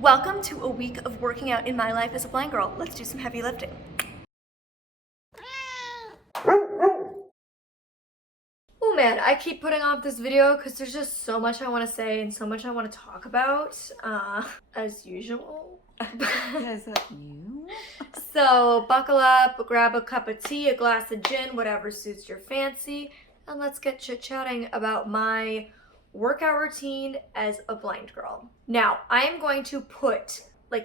Welcome to a week of working out in my life as a blind girl. Let's do some heavy lifting. Oh man, I keep putting off this video because there's just so much I want to say and so much I want to talk about, as usual. Is that you? So buckle up, grab a cup of tea, a glass of gin, whatever suits your fancy, and let's get chit-chatting about my workout routine as a blind girl. Now, I am going to put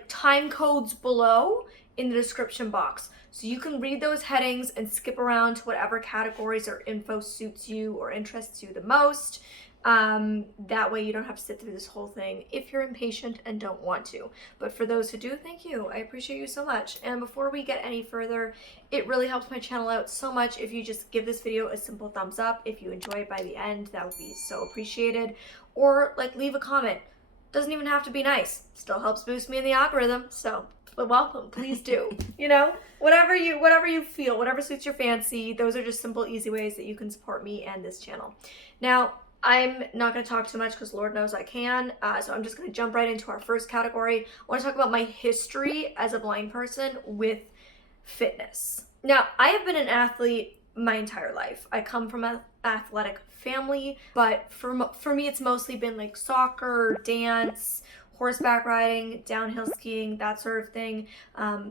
time codes below in the description box so you can read those headings and skip around to whatever categories or info suits you or interests you the most. That way you don't have to sit through this whole thing if you're impatient and don't want to. But for those who do, thank you. I appreciate you so much. And before we get any further, it really helps my channel out so much if you just give this video a simple thumbs up. If you enjoy it by the end, that would be so appreciated. Or leave a comment. Doesn't even have to be nice. Still helps boost me in the algorithm. So welcome, please do. Whatever you feel, whatever suits your fancy. Those are just simple, easy ways that you can support me and this channel. Now, I'm not going to talk too much because Lord knows I can, so I'm just going to jump right into our first category. I want to talk about my history as a blind person with fitness. Now, I have been an athlete my entire life. I come from an athletic family, but for me it's mostly been soccer, dance, horseback riding, downhill skiing, that sort of thing,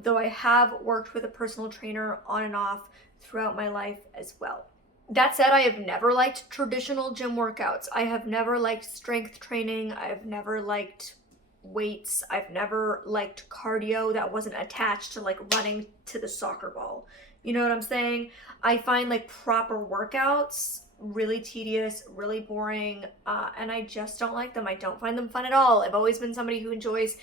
though I have worked with a personal trainer on and off throughout my life as well. That said, I have never liked traditional gym workouts. I have never liked strength training. I've never liked weights. I've never liked cardio that wasn't attached to running to the soccer ball. You know what I'm saying? I find proper workouts really tedious, really boring, and I just don't like them. I don't find them fun at all. I've always been somebody who enjoys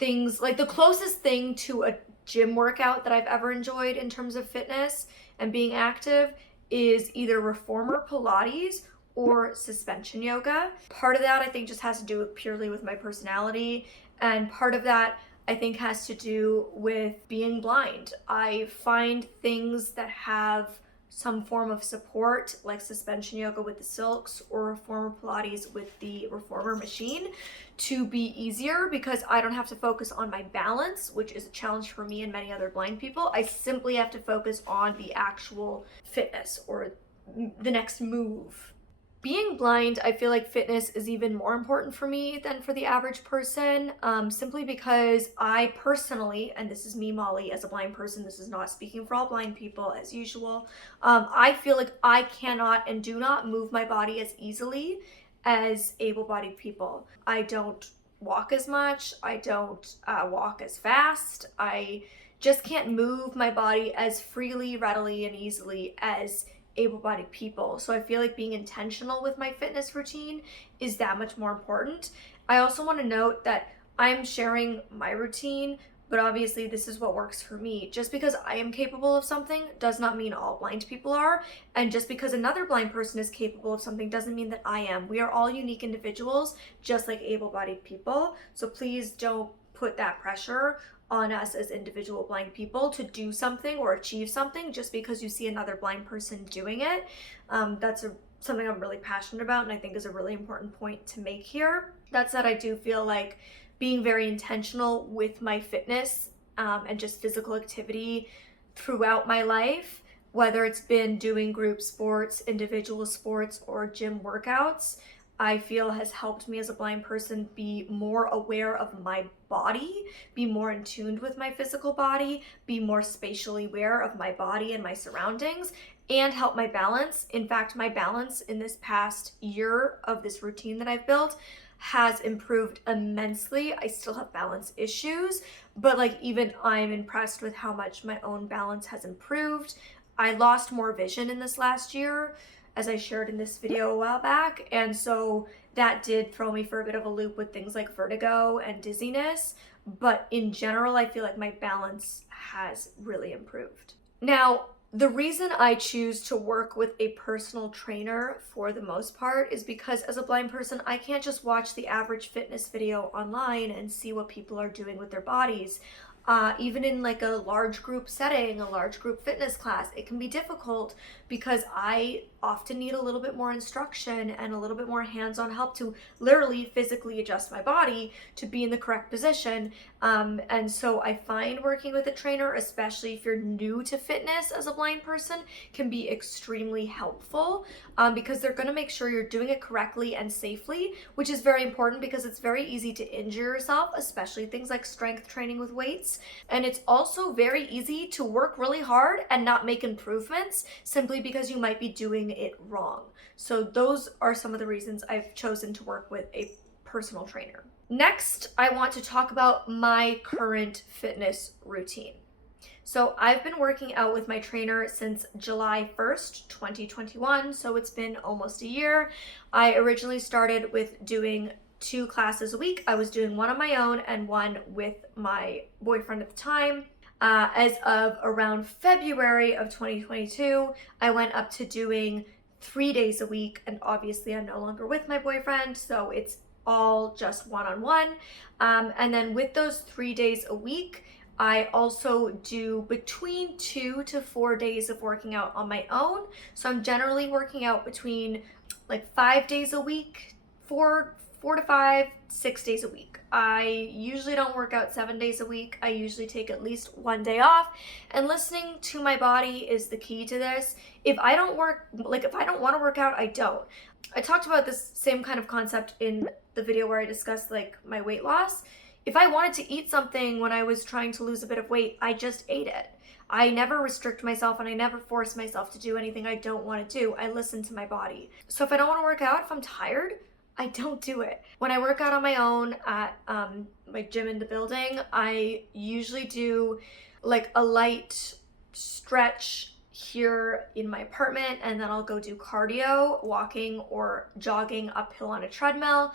things the closest thing to a gym workout that I've ever enjoyed in terms of fitness and being active is either reformer Pilates or suspension yoga. Part of that I think just has to do purely with my personality, and part of that I think has to do with being blind. I find things that have some form of support, like suspension yoga with the silks or reformer Pilates with the reformer machine, to be easier because I don't have to focus on my balance, which is a challenge for me and many other blind people. I simply have to focus on the actual fitness or the next move. Being blind, I feel like fitness is even more important for me than for the average person, simply because I personally, and this is me, Molly, as a blind person, this is not speaking for all blind people as usual, I feel like I cannot and do not move my body as easily as able-bodied people. I don't walk as much, I don't walk as fast, I just can't move my body as freely, readily, and easily as able-bodied people. So I feel like being intentional with my fitness routine is that much more important. I also want to note that I'm sharing my routine, but obviously this is what works for me. Just because I am capable of something does not mean all blind people are, and just because another blind person is capable of something doesn't mean that I am. We are all unique individuals, just like able-bodied people. So please don't put that pressure on us as individual blind people to do something or achieve something just because you see another blind person doing it. That's something I'm really passionate about and I think is a really important point to make here. That said, I do feel like being very intentional with my fitness and just physical activity throughout my life, whether it's been doing group sports, individual sports, or gym workouts, I feel has helped me as a blind person be more aware of my body, be more in tune with my physical body, be more spatially aware of my body and my surroundings, and help my balance. In fact, my balance in this past year of this routine that I've built has improved immensely. I still have balance issues, but even I'm impressed with how much my own balance has improved. I lost more vision in this last year, as I shared in this video a while back, and so that did throw me for a bit of a loop with things like vertigo and dizziness, but in general I feel like my balance has really improved. Now, the reason I choose to work with a personal trainer for the most part is because as a blind person I can't just watch the average fitness video online and see what people are doing with their bodies. even in like a large group setting, a large group fitness class, it can be difficult because I often need a little bit more instruction and a little bit more hands-on help to literally physically adjust my body to be in the correct position. And so I find working with a trainer, especially if you're new to fitness as a blind person, can be extremely helpful because they're going to make sure you're doing it correctly and safely, which is very important because it's very easy to injure yourself, especially things like strength training with weights. And it's also very easy to work really hard and not make improvements simply because you might be doing it wrong. So those are some of the reasons I've chosen to work with a personal trainer. Next, I want to talk about my current fitness routine. So I've been working out with my trainer since July 1st, 2021, so it's been almost a year. I originally started with doing 2 classes a week. I was doing one on my own and one with my boyfriend at the time. As of around February of 2022, I went up to doing 3 days a week, and obviously I'm no longer with my boyfriend, so it's all just one-on-one. And then with those 3 days a week, I also do between 2 to 4 days of working out on my own. So I'm generally working out between like 5 days a week, 4 to 5, 6 days a week. I usually don't work out 7 days a week. I usually take at least 1 day off, and listening to my body is the key to this. If I don't want to work out, I don't. I talked about this same kind of concept in the video where I discussed like my weight loss. If I wanted to eat something when I was trying to lose a bit of weight, I just ate it. I never restrict myself and I never force myself to do anything I don't want to do. I listen to my body. So if I don't want to work out, if I'm tired, I don't do it. When I work out on my own at my gym in the building, I usually do like a light stretch here in my apartment, and then I'll go do cardio, walking or jogging uphill on a treadmill,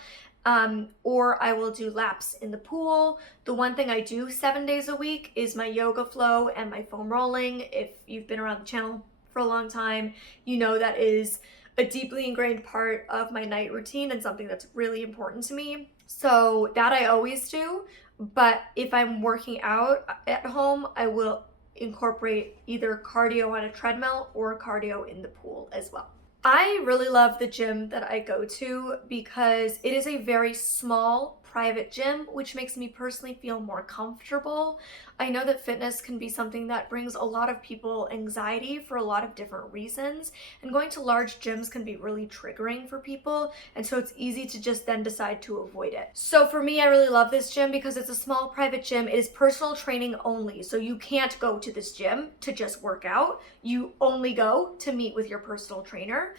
or I will do laps in the pool. The one thing I do 7 days a week is my yoga flow and my foam rolling. If you've been around the channel for a long time, you know that is a deeply ingrained part of my night routine and something that's really important to me. So that I always do, but if I'm working out at home, I will incorporate either cardio on a treadmill or cardio in the pool as well. I really love the gym that I go to because it is a very small private gym, which makes me personally feel more comfortable. I know that fitness can be something that brings a lot of people anxiety for a lot of different reasons, and going to large gyms can be really triggering for people, and so it's easy to just then decide to avoid it. So for me, I really love this gym because it's a small private gym. It is personal training only, so you can't go to this gym to just work out. You only go to meet with your personal trainer.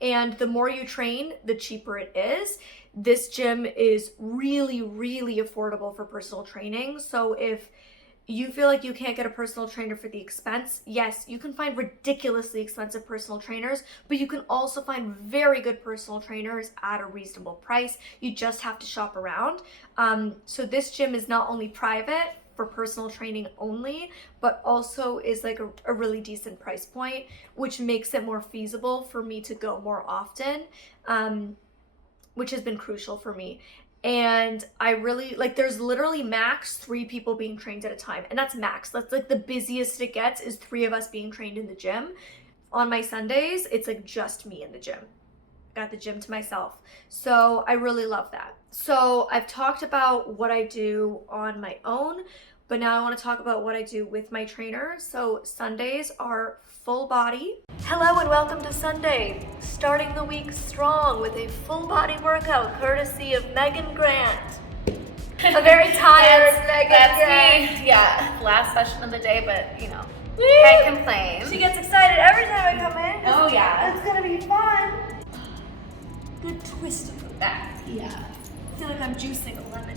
And the more you train, the cheaper it is. This gym is really, really affordable for personal training. So if you feel like you can't get a personal trainer for the expense, yes, you can find ridiculously expensive personal trainers, but you can also find very good personal trainers at a reasonable price. You just have to shop around. So this gym is not only private for personal training only, but also is like a really decent price point, which makes it more feasible for me to go more often, which has been crucial for me. And I really, like, there's literally max 3 people being trained at a time, and that's max. That's like the busiest it gets is 3 of us being trained in the gym. On my Sundays, it's like just me in the gym. Got the gym to myself. So I really love that. So I've talked about what I do on my own, but now I want to talk about what I do with my trainer. So Sundays are full body. Hello and welcome to Sunday. Starting the week strong with a full body workout courtesy of Megan Grant. A very tired Megan Grant. Me. Yeah, last session of the day, but you know, Woo! can't complain. She gets excited every time I come in. Oh yeah. It's gonna be fun. Good twist of the back. Yeah. I feel like I'm juicing a lemon.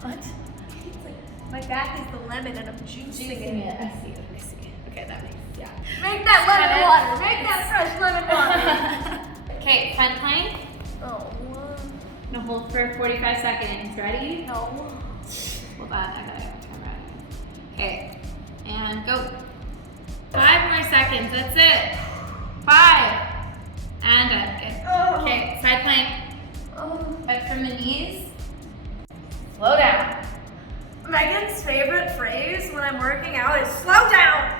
What? It's like my back is the lemon and I'm juicing it. I see. Okay, that makes, yeah. Make that lemon water. Make that fresh lemon water. Okay, front plank. Oh, No, hold for 45 seconds. Ready? no. Hold on, I gotta turn around. Okay, and go. 5 more seconds, that's it. 5. And done, good. Oh. Okay, side plank. Oh. Back from the knees. Slow down. Megan's favorite phrase when I'm working out is slow down.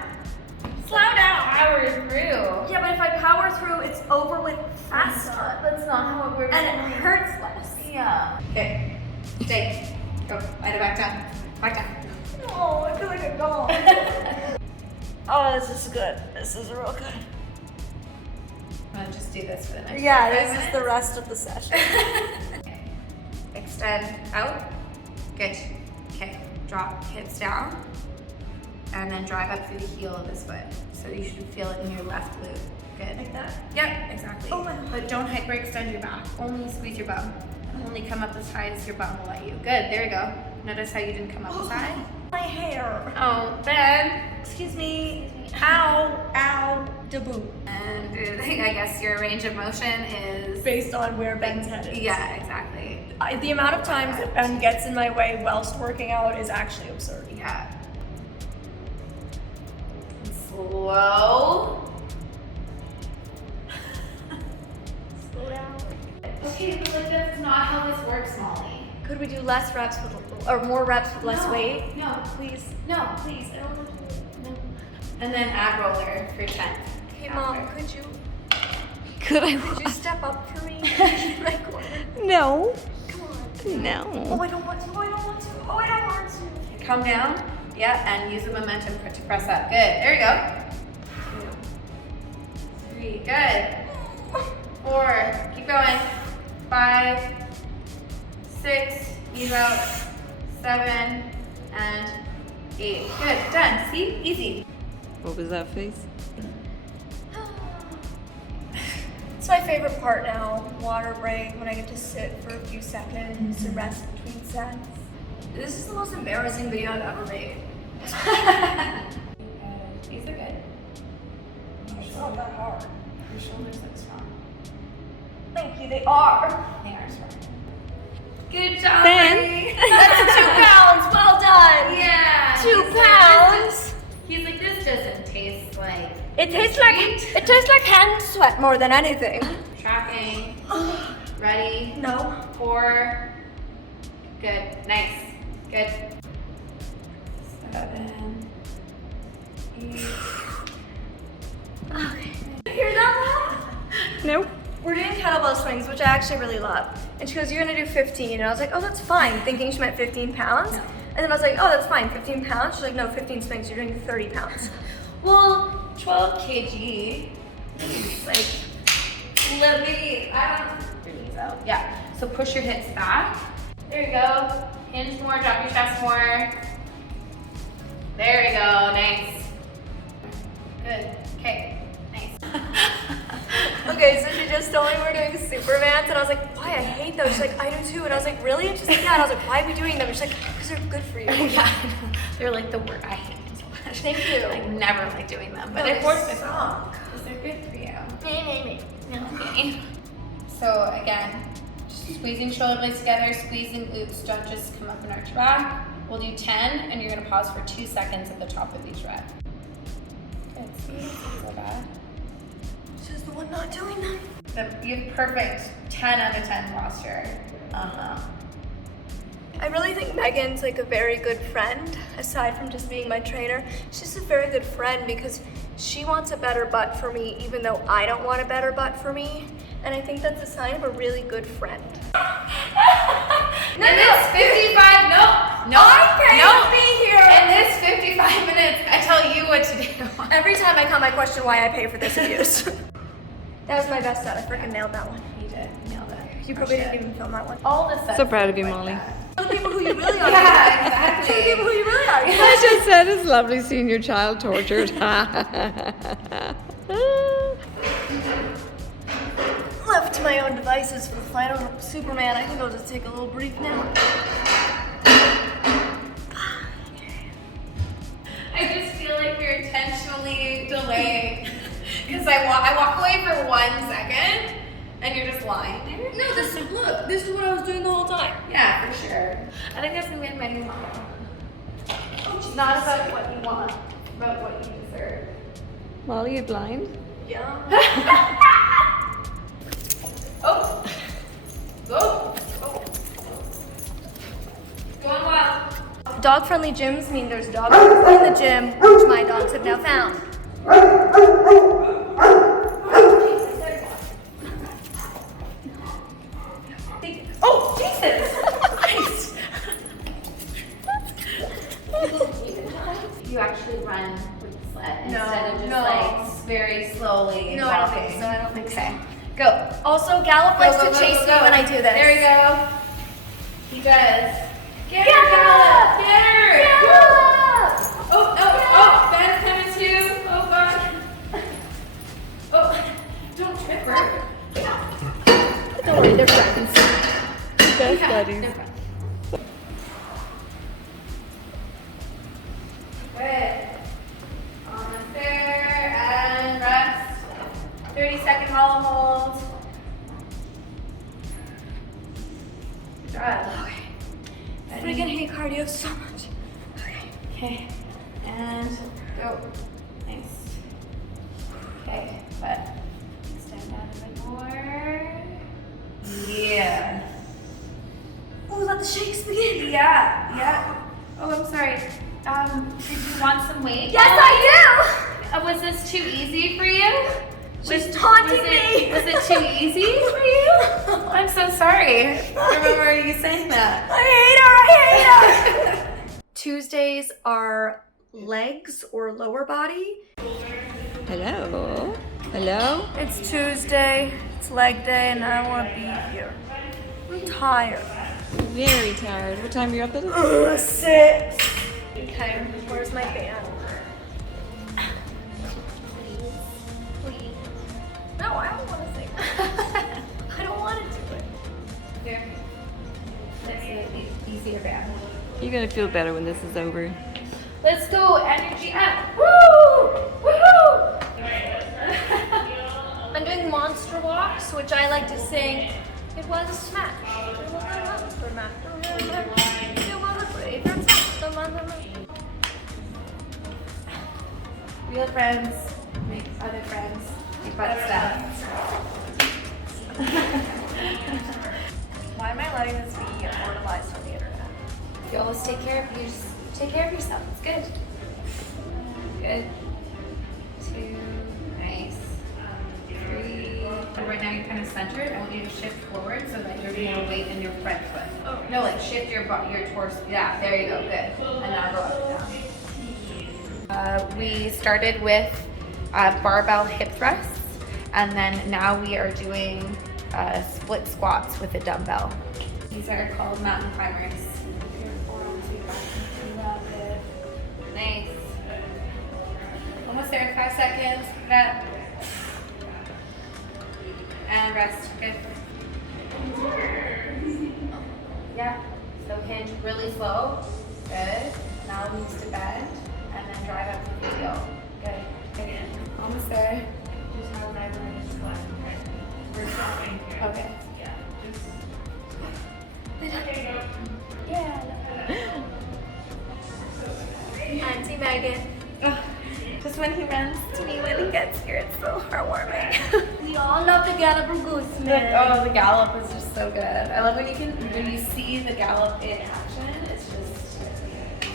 Slow down. Power through. Yeah, but if I power through, it's over with faster. That's not how it works. And it hurts less. Yeah. Okay. Jake, go. Ida, back down. Back down. Oh, I feel like a doll. Oh, this is good. This is real good. I'm gonna just do this for the next Yeah, 5 this minutes. is the rest of the session. Okay. Extend out. Good. Okay. Drop hips down. And then drive up through the heel of this foot. So you should feel it in your left glute. Good. Like that? Yep, exactly. Oh my God. But don't hyperextend your back. Only squeeze your bum. And only come up as high as your bum will let you. Good. There we go. Notice how you didn't come up as high. My hair. Oh, Ben. Excuse me. Ow, ow, deboo. And I guess your range of motion is Based on where Ben's head is. Yeah, exactly. The amount of times that Ben gets in my way whilst working out is actually absurd. Yeah. Slow. Slow down. Okay, but like that's not how this works, Molly. Could we do less reps with, or more reps with less weight? No, Please. no, please. I don't want to do it. No. And then ab roller for 10. Hey, Mom, could you Could I? step up for me? Like, No. come on. No. Oh, I don't want to. Oh, I don't want to. Oh, I don't want to. Come down. Yeah, and use the momentum to press up. Good. There we go. 2, 3. Good. 4. Keep going. 5, 6. Ease out. 7 and 8. Good. Done. See? Easy. What was that face? It's my favorite part now. Water break when I get to sit for a few seconds and rest between sets. This is the most embarrassing video I've ever made. These are good. It's not that hard. Your shoulders look strong. Thank you, they are. They are strong. Good job, Ben. Marie. That's 2 pounds, well done. Yeah. 2 pounds. He's like, this doesn't taste like. It tastes like hand sweat more than anything. Tracking. Ready. No. 4. Good. Nice. Good. 7. 8. Okay. Hear that? Nope. We're doing kettlebell swings, which I actually really love. And she goes, you're gonna do 15. And I was like, oh, that's fine, thinking she meant 15 pounds. No. And then I was like, oh, that's fine, 15 pounds? She's like, no, 15 swings, you're doing 30 pounds. Well, 12 kg. Like, let me, I don't your knees out. Yeah. So push your hips back. There you go. Hinge more, drop your chest more. There you go. Nice. Good. Okay. Nice. Okay, so she just told me we're doing Supermans, and I was like, why? I hate those. She's like, I do too. And I was like, really? And she's like, yeah. And I was like, why are we doing them? And she's like, because they're good for you. Yeah, they're like the worst. I hate them so much. Thank you. I never like doing them, but No, I force they myself because they're good for you. Me. Okay. So again, just squeezing shoulder blades together, squeezing glutes. Don't just come up and arch back. We'll do 10, and you're gonna pause for 2 seconds at the top of each rep. Good. See, it's not so bad. She's the one not doing them. You have perfect 10 out of 10 posture. I really think Megan's like a very good friend, aside from just being my trainer. She's a very good friend because she wants a better butt for me, even though I don't want a better butt for me. And I think that's a sign of a really good friend. No, it's 55. No. I can't be here. In this 55 minutes, I tell you what to do. Every time I come, I question why I pay for this abuse. That was my best set. I freaking nailed that one. You did. Nailed it. You probably didn't even film that one. All the sets So proud of you, like Molly. that. Show the people who you really are. Yeah, exactly. Show the people who you really are. I just said it's lovely seeing your child tortured. Left to my own devices for the final Superman, I think I'll just take a little brief nap. I just feel like you're intentionally delaying because I walk away for 1 second and you're just lying there. No, this is what I was doing the whole time. Yeah, for sure. I think that's gonna be my new motto. It's not about what you want, it's about what you deserve. Molly, you blind? Yeah. Oh! Go! Going wild. Dog-friendly gyms mean there's dogs in the gym, which my dogs have now found. Oh, Jesus! Christ. You actually run with the sled instead of just like very slowly No, I don't walking. think so. I don't think Okay. so. Go. Also, Gallop likes to chase me when I do this. There we go. He does. Get her, Gallop! Gallop! Get her! Gallop! Oh, no. Oh, Ben's coming too. Oh, God. Oh, don't trip her. Don't worry, they're friends. Best buddies. They're friends. Good. Almost there. And rest. 30-second hollow hold. Good job. Okay. Freaking hate cardio so much. Okay. And go. Nice. Okay, but extend out a bit more. Yeah. Oh, let the shakes begin. Yeah. Oh, I'm sorry. Did you want some weight? Yes, I Was this too easy for you? She's taunting me. Was it too easy for you? I'm so sorry. I remember you saying that. I hate her. Tuesdays are legs or lower body. Hello. Hello. It's Tuesday, it's leg day, and I want to be here. I'm tired. Very tired. What time are you up at? 6. Okay, where's my band? Please. No, I don't want to sing. I don't want to do it. Here. Let's see an easier band. You're gonna feel better when this is over. Let's go, energy up. Woo! Woohoo! I'm doing monster walks, which I like to sing. It was a smash. It was a monster mash. It was a favorite smash. The monster mash. Real friends make other friends. Make butt stuff. Why am I letting this be immortalized on the internet? You always take care of yourself. It's good. Good. 2. Nice. 3. Right now you're kind of centered. I want you to shift forward so that you're more weight in your front foot. Oh. No, like shift your torso. Yeah, there you go. Good. And now go up and down. We started with barbell hip thrusts, and then now we are doing split squats with a dumbbell. These are called mountain climbers. Nice. Almost there. 5 seconds. Put up. And rest. Good. Yeah. So hinge really slow. Good. Now it needs to bend. And then drive up to the heel. Good. Good. Almost there. Just how I we're stopping. Okay. Yeah. Auntie Maiken. Just when he runs to me when he gets here, it's so heartwarming. We all love the Gallop Gooseman. Oh, the gallop is just so good. I love when you see the gallop in action. It's just great.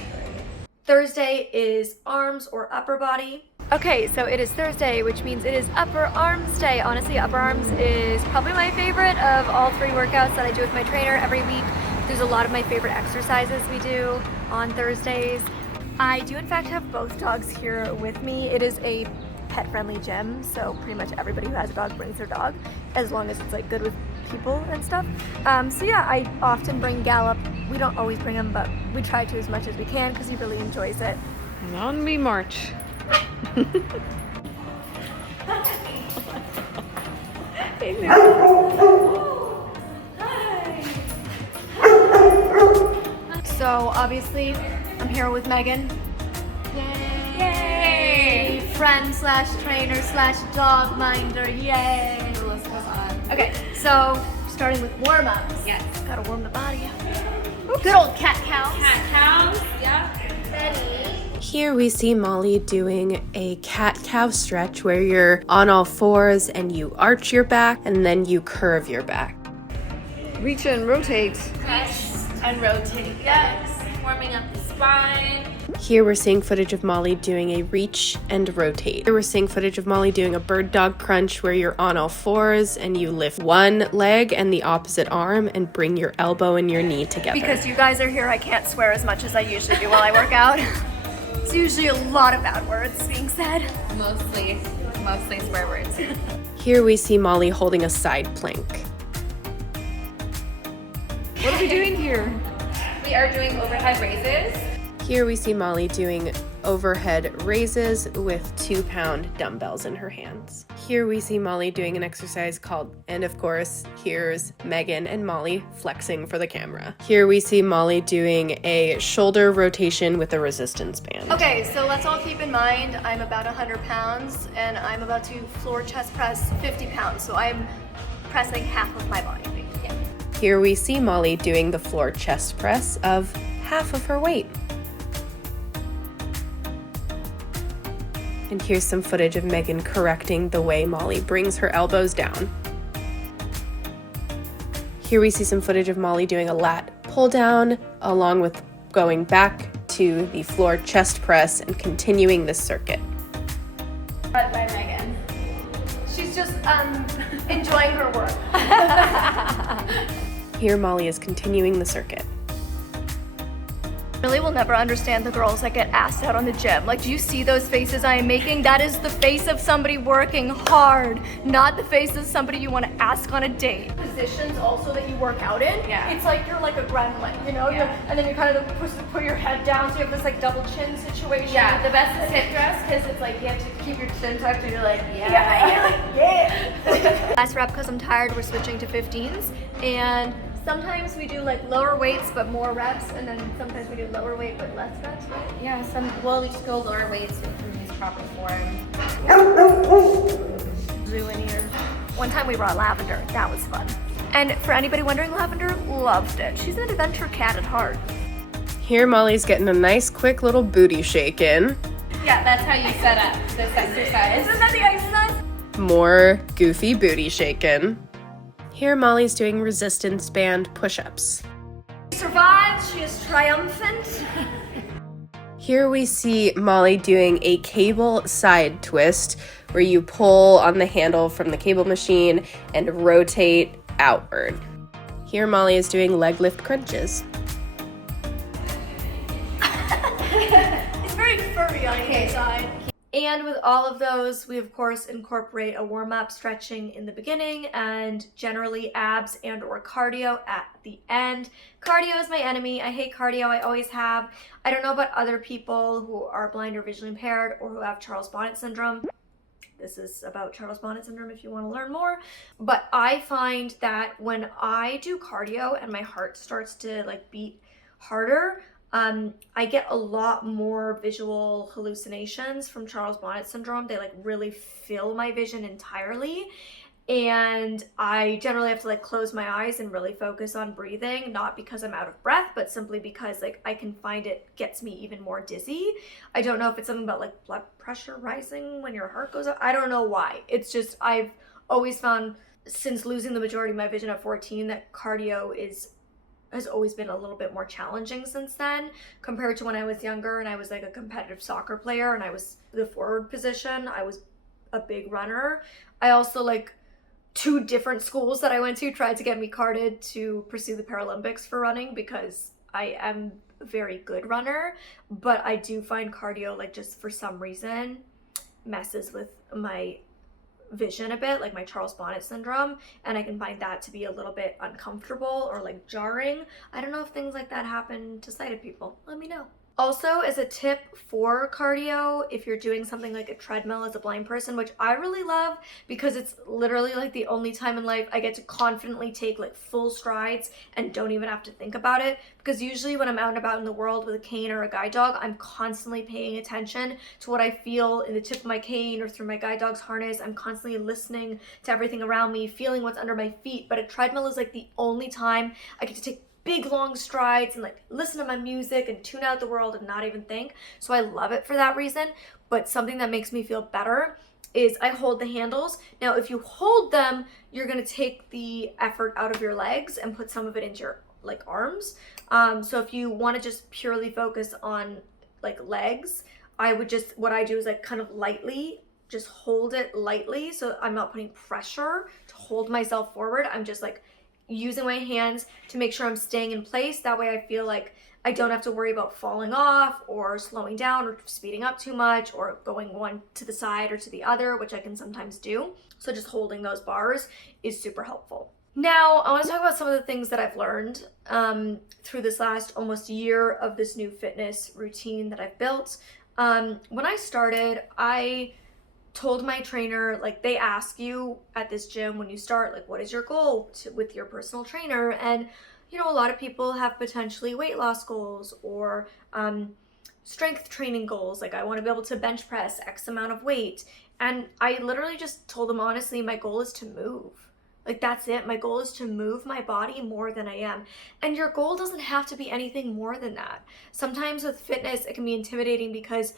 Thursday is arms or upper body. Okay, so it is Thursday, which means it is upper arms day. Honestly, upper arms is probably my favorite of all 3 workouts that I do with my trainer every week. There's a lot of my favorite exercises we do on Thursdays. I do in fact have both dogs here with me. It is a pet-friendly gym, so pretty much everybody who has a dog brings their dog, as long as it's like good with people and stuff. So yeah, I often bring Gallop. We don't always bring him, but we try to as much as we can because he really enjoys it. And on we march. So obviously, I'm here with Maiken. Yay! Friend / trainer / dog minder. Yay! The list goes on. Okay, so starting with warm-ups. Yes. Gotta warm the body up. Good old cat cows. Cat cows. Yeah. Ready? Here we see Molly doing a cat-cow stretch where you're on all fours and you arch your back and then you curve your back. Reach and rotate. Press and rotate. Yes. warming up the spine. Here we're seeing footage of Molly doing a reach and rotate. Here we're seeing footage of Molly doing a bird dog crunch where you're on all fours and you lift one leg and the opposite arm and bring your elbow and your knee together. Because you guys are here, I can't swear as much as I usually do while I work out. It's usually a lot of bad words being said. Mostly swear words. Here we see Molly holding a side plank. What are we doing here? We are doing overhead raises. Here we see Molly doing overhead raises with 2-pound dumbbells in her hands. Here we see Molly doing an exercise called, and of course, here's Maiken and Molly flexing for the camera. Here we see Molly doing a shoulder rotation with a resistance band. Okay, so let's all keep in mind I'm about 100 pounds and I'm about to floor chest press 50 pounds. So I'm pressing half of my body weight. Yeah. Here we see Molly doing the floor chest press of half of her weight. And here's some footage of Maiken correcting the way Molly brings her elbows down. Here we see some footage of Molly doing a lat pull down, along with going back to the floor chest press and continuing this circuit. By Maiken. She's just enjoying her work. Here Molly is continuing the circuit. Really will never understand the girls that get asked out on the gym. Like, do you see those faces I am making? That is the face of somebody working hard, not the face of somebody you want to ask on a date. Positions also that you work out in, Yeah. it's like you're like a gremlin, you know? Yeah. And then you're kind of supposed to put your head down, so you have this like double chin situation. Yeah, the best is hip thrust because it's like you have to keep your chin tucked and you're like, Last rep, because I'm tired, we're switching to 15s. And sometimes we do like lower weights but more reps, and then sometimes we do lower weight but less reps, right? Yeah, we just go lower weights and use proper form. Zoo in here. One time we brought Lavender, that was fun. And for anybody wondering, Lavender loved it. She's an adventure cat at heart. Here Molly's getting a nice quick little booty shake in. Yeah, that's how you set up this exercise. Isn't that the exercise? More goofy booty shaking. Here Molly's doing resistance band push-ups. She survived, she is triumphant. Here we see Molly doing a cable side twist where you pull on the handle from the cable machine and rotate outward. Here Molly is doing leg lift crunches. It's very furry on the inside. And with all of those, we of course incorporate a warm-up stretching in the beginning and generally abs and or cardio at the end. Cardio is my enemy. I hate cardio. I always have. I don't know about other people who are blind or visually impaired or who have Charles Bonnet syndrome. This is about Charles Bonnet syndrome if you want to learn more. But I find that when I do cardio and my heart starts to like beat harder, I get a lot more visual hallucinations from Charles Bonnet syndrome. They like really fill my vision entirely. And I generally have to like close my eyes and really focus on breathing, not because I'm out of breath, but simply because like I can find it gets me even more dizzy. I don't know if it's something about like blood pressure rising when your heart goes up. I don't know why. It's just I've always found since losing the majority of my vision at 14 that cardio has always been a little bit more challenging since then compared to when I was younger and I was like a competitive soccer player and I was the forward position. I was a big runner. I also like 2 different schools that I went to tried to get me carded to pursue the Paralympics for running because I am a very good runner, but I do find cardio like just for some reason messes with my vision a bit, like my Charles Bonnet syndrome, and I can find that to be a little bit uncomfortable or like jarring. I don't know if things like that happen to sighted people. Let me know. Also, as a tip for cardio, if you're doing something like a treadmill as a blind person, which I really love because it's literally like the only time in life I get to confidently take like full strides and don't even have to think about it. Because usually when I'm out and about in the world with a cane or a guide dog, I'm constantly paying attention to what I feel in the tip of my cane or through my guide dog's harness. I'm constantly listening to everything around me, feeling what's under my feet. But a treadmill is like the only time I get to take big long strides and like listen to my music and tune out the world and not even think. So I love it for that reason. But something that makes me feel better is I hold the handles. Now if you hold them, you're going to take the effort out of your legs and put some of it into your like arms. So if you want to just purely focus on like legs, what I do is like kind of lightly, just hold it lightly. So I'm not putting pressure to hold myself forward. I'm just like using my hands to make sure I'm staying in place. That way I feel like I don't have to worry about falling off or slowing down or speeding up too much or going one to the side or to the other, which I can sometimes do. So just holding those bars is super helpful. Now, I want to talk about some of the things that I've learned through this last almost year of this new fitness routine that I've built. When I started, I told my trainer, like, they ask you at this gym when you start, like, what is your goal with your personal trainer? And, you know, a lot of people have potentially weight loss goals or strength training goals. Like, I want to be able to bench press X amount of weight. And I literally just told them, honestly, my goal is to move. Like, that's it. My goal is to move my body more than I am. And your goal doesn't have to be anything more than that. Sometimes with fitness, it can be intimidating because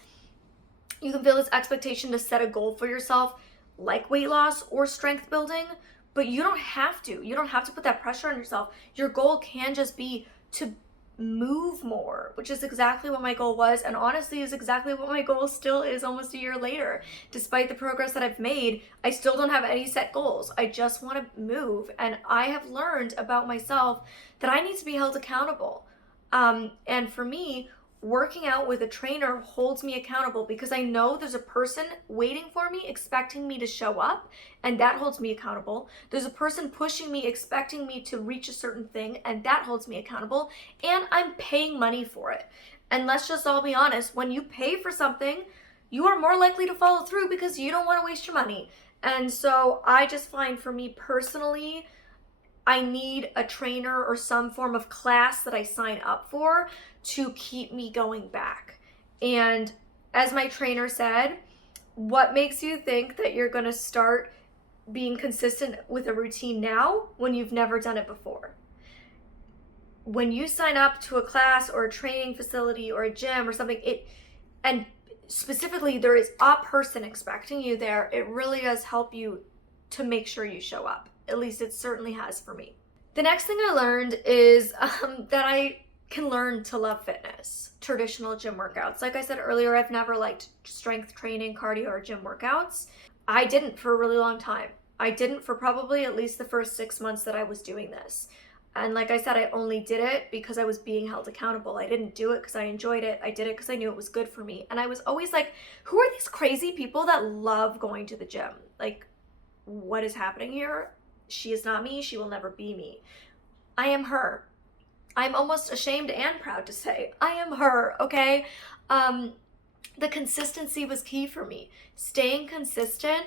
you can feel this expectation to set a goal for yourself, like weight loss or strength building, but you don't have to. You don't have to put that pressure on yourself. Your goal can just be to move more, which is exactly what my goal was, and honestly is exactly what my goal still is almost a year later. Despite the progress that I've made, I still don't have any set goals. I just want to move, and I have learned about myself that I need to be held accountable. And for me, working out with a trainer holds me accountable because I know there's a person waiting for me, expecting me to show up, and that holds me accountable. There's a person pushing me, expecting me to reach a certain thing, and that holds me accountable, and I'm paying money for it. And let's just all be honest, when you pay for something, you are more likely to follow through because you don't want to waste your money. And so I just find, for me personally, I need a trainer or some form of class that I sign up for to keep me going back. And as my trainer said, what makes you think that you're going to start being consistent with a routine now when you've never done it before? When you sign up to a class or a training facility or a gym or something, and specifically there is a person expecting you there, it really does help you to make sure you show up. At least it certainly has for me. The next thing I learned is that I can learn to love fitness, traditional gym workouts. Like I said earlier, I've never liked strength training, cardio, or gym workouts. I didn't for a really long time. I didn't for probably at least the first 6 months that I was doing this. And like I said, I only did it because I was being held accountable. I didn't do it because I enjoyed it. I did it because I knew it was good for me. And I was always like, who are these crazy people that love going to the gym? Like, what is happening here? She is not me. She will never be me. I am her. I'm almost ashamed and proud to say I am her, okay? The consistency was key for me. Staying consistent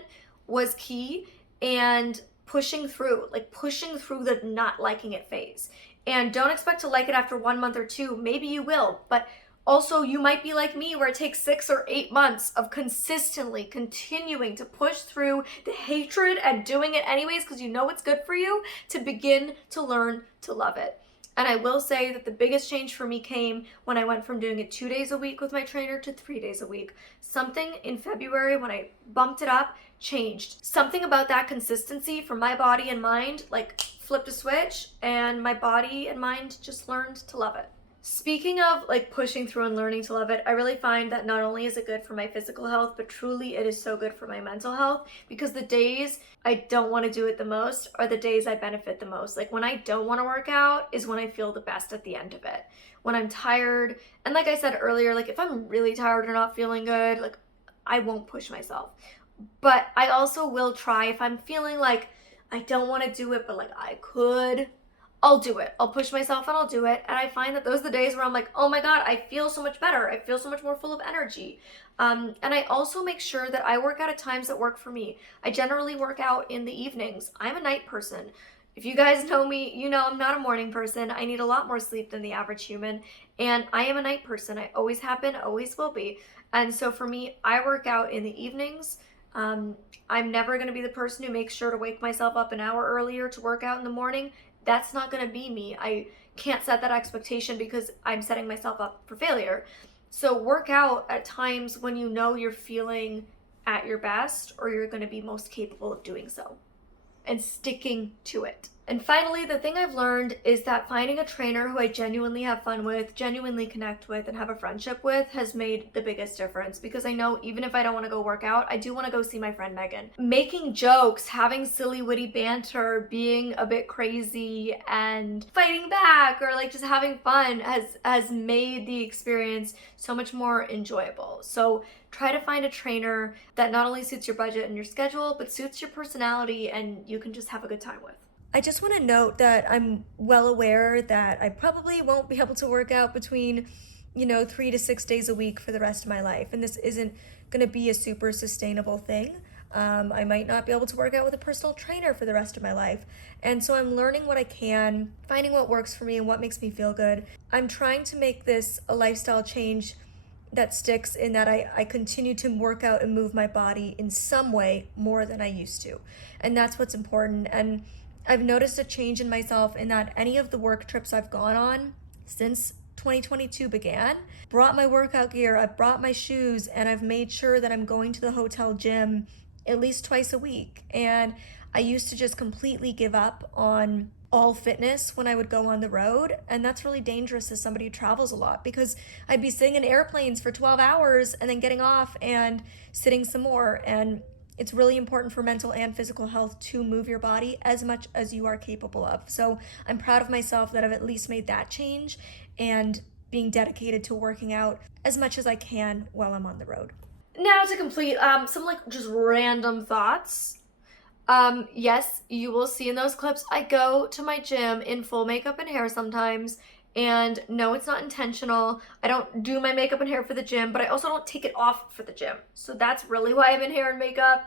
was key, and pushing through the not liking it phase. And don't expect to like it after 1 month or two. Maybe you will, but also you might be like me where it takes 6 or 8 months of consistently continuing to push through the hatred and doing it anyways because you know it's good for you to begin to learn to love it. And I will say that the biggest change for me came when I went from doing it 2 days a week with my trainer to 3 days a week. Something in February when I bumped it up changed. Something about that consistency for my body and mind like flipped a switch, and my body and mind just learned to love it. Speaking of like pushing through and learning to love it, I really find that not only is it good for my physical health, but truly it is so good for my mental health, because the days I don't want to do it the most are the days I benefit the most. Like when I don't want to work out is when I feel the best at the end of it. When I'm tired, and like I said earlier, like if I'm really tired or not feeling good, like I won't push myself. But I also will try if I'm feeling like I don't want to do it, but like I could, I'll do it. I'll push myself and I'll do it. And I find that those are the days where I'm like, oh my God, I feel so much better. I feel so much more full of energy. And I also make sure that I work out at times that work for me. I generally work out in the evenings. I'm a night person. If you guys know me, you know I'm not a morning person. I need a lot more sleep than the average human. And I am a night person. I always have been, always will be. And so for me, I work out in the evenings. I'm never going to be the person who makes sure to wake myself up an hour earlier to work out in the morning. That's not going to be me. I can't set that expectation because I'm setting myself up for failure. So work out at times when you know you're feeling at your best or you're going to be most capable of doing so, and sticking to it. And finally, the thing I've learned is that finding a trainer who I genuinely have fun with, genuinely connect with, and have a friendship with has made the biggest difference, because I know even if I don't want to go work out, I do want to go see my friend Maiken. Making jokes, having silly witty banter, being a bit crazy and fighting back, or like just having fun has made the experience so much more enjoyable. So try to find a trainer that not only suits your budget and your schedule, but suits your personality and you can just have a good time with. I just want to note that I'm well aware that I probably won't be able to work out between, 3 to 6 days a week for the rest of my life. And this isn't going to be a super sustainable thing. I might not be able to work out with a personal trainer for the rest of my life. And so I'm learning what I can, finding what works for me and what makes me feel good. I'm trying to make this a lifestyle change that sticks, in that I continue to work out and move my body in some way more than I used to. And that's what's important. And I've noticed a change in myself in that any of the work trips I've gone on since 2022 began, brought my workout gear, I've brought my shoes, and I've made sure that I'm going to the hotel gym at least twice a week. And I used to just completely give up on all fitness when I would go on the road. And that's really dangerous as somebody who travels a lot, because I'd be sitting in airplanes for 12 hours and then getting off and sitting some more. And it's really important for mental and physical health to move your body as much as you are capable of. So I'm proud of myself that I've at least made that change and being dedicated to working out as much as I can while I'm on the road. Now to complete some like just random thoughts. Yes, you will see in those clips I go to my gym in full makeup and hair sometimes. And no, it's not intentional. I don't do my makeup and hair for the gym, but I also don't take it off for the gym. So that's really why I'm in hair and makeup,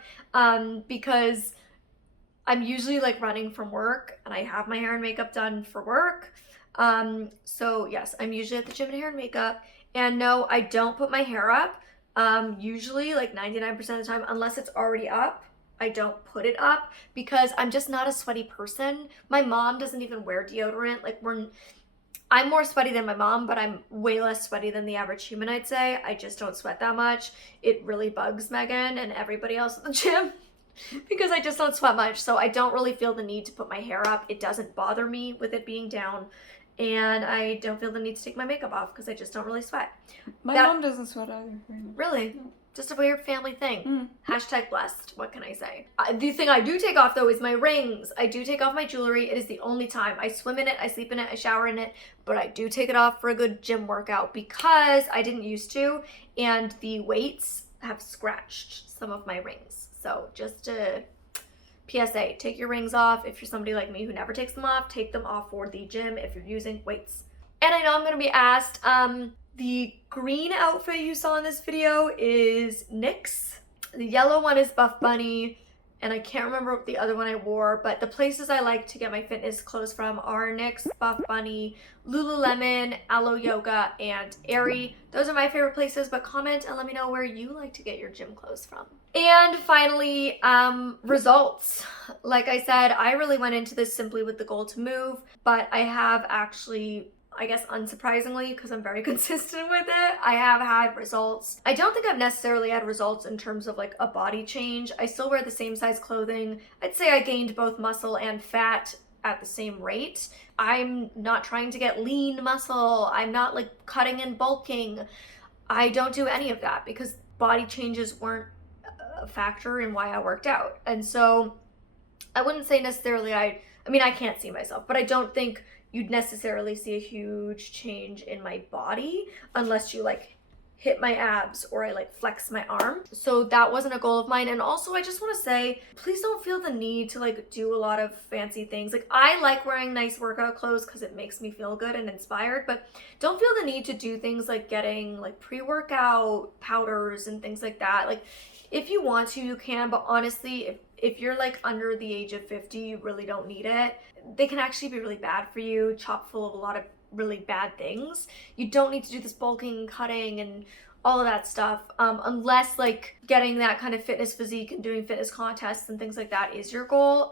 because I'm usually like running from work and I have my hair and makeup done for work. So yes, I'm usually at the gym in hair and makeup. And no, I don't put my hair up. Usually like 99% of the time, unless it's already up, I don't put it up because I'm just not a sweaty person. My mom doesn't even wear deodorant. I'm more sweaty than my mom, but I'm way less sweaty than the average human, I'd say. I just don't sweat that much. It really bugs Maiken and everybody else at the gym because I just don't sweat much. So I don't really feel the need to put my hair up. It doesn't bother me with it being down. And I don't feel the need to take my makeup off because I just don't really sweat. My mom doesn't sweat either. Really? No. Just a weird family thing. Hashtag blessed. What can I say? The thing I do take off though is my rings. I do take off my jewelry. It is the only time. I swim in it, I sleep in it, I shower in it, but I do take it off for a good gym workout because I didn't used to, and the weights have scratched some of my rings. So just a PSA, take your rings off. If you're somebody like me who never takes them off, take them off for the gym if you're using weights. And I know I'm gonna be asked, the green outfit you saw in this video is NYX. The yellow one is Buff Bunny, and I can't remember what the other one I wore, but the places I like to get my fitness clothes from are NYX, Buff Bunny, Lululemon, Alo Yoga, and Aerie. Those are my favorite places, but comment and let me know where you like to get your gym clothes from. And finally, results. Like I said, I really went into this simply with the goal to move, but I have actually, I guess unsurprisingly, because I'm very consistent with it, I have had results. I don't think I've necessarily had results in terms of like a body change. I still wear the same size clothing. I'd say I gained both muscle and fat at the same rate. I'm not trying to get lean muscle. I'm not like cutting and bulking. I don't do any of that because body changes weren't a factor in why I worked out. And so I wouldn't say necessarily I can't see myself, but I don't think you'd necessarily see a huge change in my body unless you like hit my abs or I like flex my arm. So that wasn't a goal of mine. And also I just want to say, please don't feel the need to like do a lot of fancy things. Like I like wearing nice workout clothes because it makes me feel good and inspired, but don't feel the need to do things like getting like pre-workout powders and things like that. Like if you want to, you can, but honestly, if you're like under the age of 50, you really don't need it. They can actually be really bad for you, chock full of a lot of really bad things. You don't need to do this bulking, cutting, and all of that stuff unless like getting that kind of fitness physique and doing fitness contests and things like that is your goal.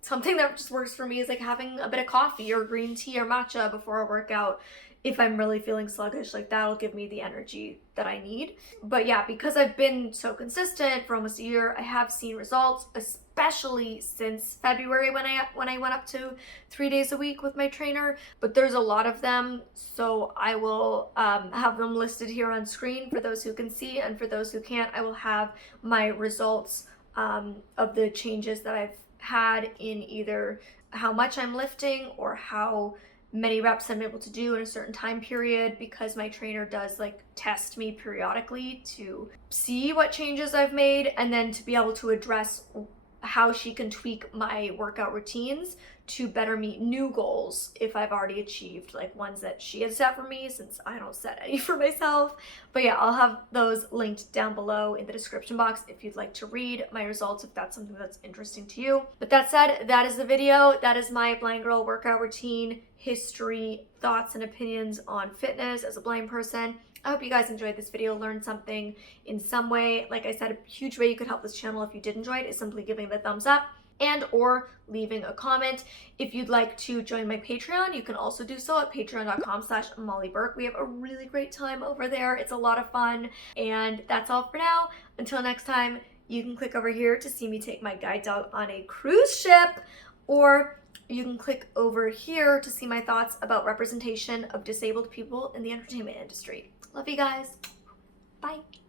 Something that just works for me is like having a bit of coffee or green tea or matcha before a workout if I'm really feeling sluggish, like that'll give me the energy that I need. But yeah, because I've been so consistent for almost a year, I have seen results, especially since February when I went up to 3 days a week with my trainer. But there's a lot of them, so I will have them listed here on screen for those who can see, and for those who can't, I will have my results of the changes that I've had in either how much I'm lifting or how many reps I'm able to do in a certain time period, because my trainer does like test me periodically to see what changes I've made, and then to be able to address how she can tweak my workout routines to better meet new goals if I've already achieved like ones that she has set for me, since I don't set any for myself. But yeah, I'll have those linked down below in the description box if you'd like to read my results, if that's something that's interesting to you. But that said, that is the video. That is my blind girl workout routine history, thoughts and opinions on fitness as a blind person. I hope you guys enjoyed this video, learned something in some way. Like I said, a huge way you could help this channel if you did enjoy it is simply giving it a thumbs up and or leaving a comment. If you'd like to join my Patreon, you can also do so at patreon.com/MollyBurke. We have a really great time over there. It's a lot of fun. And that's all for now. Until next time, you can click over here to see me take my guide dog on a cruise ship, or you can click over here to see my thoughts about representation of disabled people in the entertainment industry. Love you guys. Bye.